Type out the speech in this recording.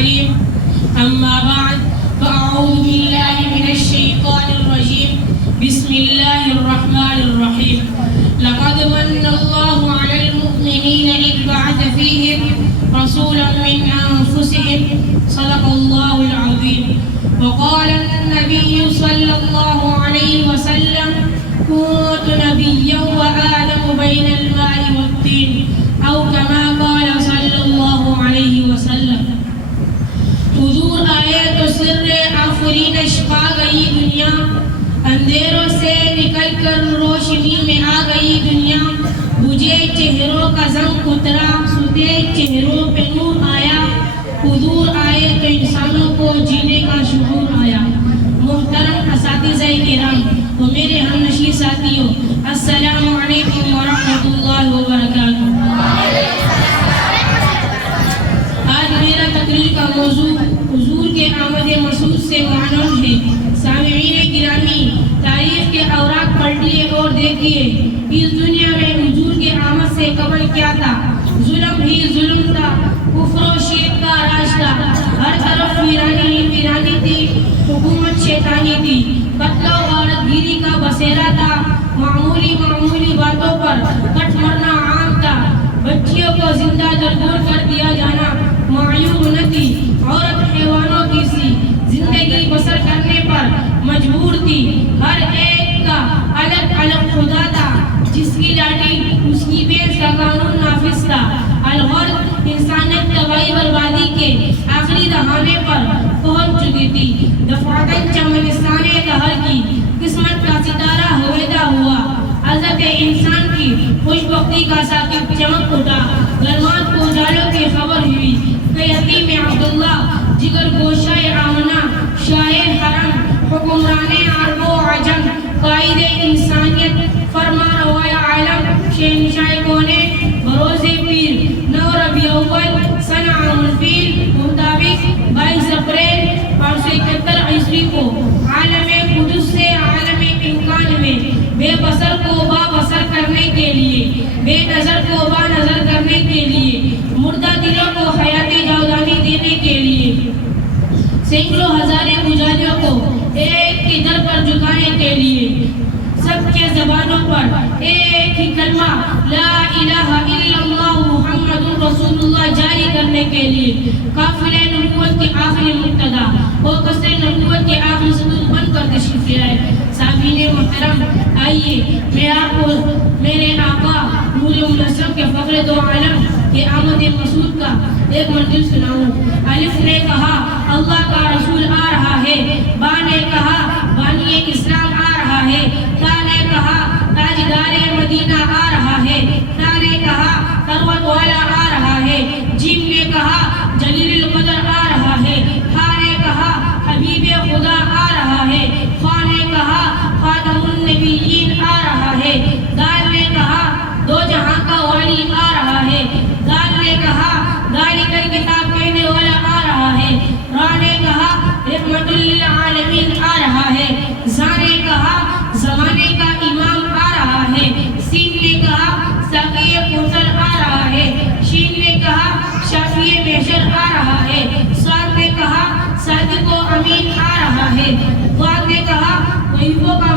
العليم. أما بعد فأعوذ بالله من الشيطان الرجيم. بسم الله الرحمن الرحيم. لقد من الله على المؤمنين إذ بعث فيهم رسولا من أنفسهم صدق الله العظيم. وقال النبي صلى الله عليه وسلم كنت نبيا وآدم بين الماء والطين أو كما قال صلی اللہ علیہ وسلم. حضور آئے تو سر آفرینش پا گئی دنیا، اندھیروں سے نکل کر روشنی میں آ گئی دنیا. بجھے چہروں کا زنگ اترا، سوتے چہروں پہ نور آیا. حضور آئے تو انسانوں کو جینے کا شعور آیا. محترم اساتذہ کرام و میرے ہم نشین ساتھیوں، السلام علیکم ورحمۃ اللہ وبرکاتہ. آج میرا تقریر کا موضوع حضور کے آمد مسعود سے معنون ہے. سامعین گرامی، تاریخ کے اوراق پلٹیے اور دیکھیے اس دنیا میں حضور کے آمد سے قبل کیا تھا. ظلم ہی ظلم تھا، کفر و شرک کا راج تھا. ہر طرف ویرانی ہی ویرانی تھی، حکومت شیطانی تھی. قتل و غارت گیری کا بسیرا تھا. معمولی باتوں پر کٹ مرنا عام تھا. بچیوں کو زندہ درگور کر دیا جانا معیوب نہ تھی. عورت حیوانوں کی سی زندگی بسر کرنے پر مجبور تھی. ہر ایک کا الگ الگ خدا تھا، جس کی لاٹھی اس کی بیس کا قانون نافذ تھا. الغرض انسانیت تباہی بربادی کے آخری دہانے پر پہنچ چکی تھی. دفعتاً چمنستان دہر کی قسمت کا ستارہ ہویدا ہوا. حضرت انسان کی خوش بختی کا ساکب چمک اٹھا. ظلمات کو اجالوں کی خبر ہوئی کہ یتیم عبداللہ جگر گوشہ آمنہ شاہ حرم حکمران عرب و عجم قائد انسانیت فرما روای عالم شہنشاہ کونے بروز پیر 9 ربیع اول سنہ عام الفیل مطابق 22 اپریل 571 عیسوی کو عالم قدس سے عالم امکان میں بے بصر کو با بصر کرنے کے لیے، بے نظر کو با نظر کرنے کے لیے، مردہ دلوں کو حیاتی جاودانی دینے کے لیے، سینکڑوں ہزاریں پجاریوں کو ایک کے در پر جھکانے کے لیے، سب کے زبانوں پر ایک ہی کلمہ لا الہ الا اللہ محمد رسول اللہ جاری کرنے کے لیے قافلہ نبوت کی آخری مقتدا اور قصر نبوت کے آخری ستون بن کر تشریف لے آئے. سامعین محترم، آئیے میں آپ کو میرے آقا نور ملسم کے فخر دو عالم کے آمد مسعود کا ایک منزل سناؤں. الف نے کہا اللہ کا رسول آ رہا ہے. با نے کہا بانی اسلام آ رہا ہے. تا نے کہا تاجدار مدینہ آ رہا ہے. تا نے کہا کروت والا آ رہا ہے. جیم نے کہا جلیل القدر آ رہا ہے. ہا نے کہا حبیب خدا آ رہا ہے. خا نے کہا خاتم النبیین آ رہا ہے. دال نے کہا دو جہاں کا والی آ رہا ہے. دال نے کہا ذالک الکتاب کہنے والا آ رہا ہے. را نے کہا رحمت للعالمین آ رہا ہے. زا نے کہا زمانے کا امام آ رہا ہے. سین نے کہا ساقی کوثر آ رہا ہے. شین نے کہا شافی محشر آ رہا ہے. صاد نے کہا صادق و امین آ رہا ہے. ضاد نے کہا غیبوں کا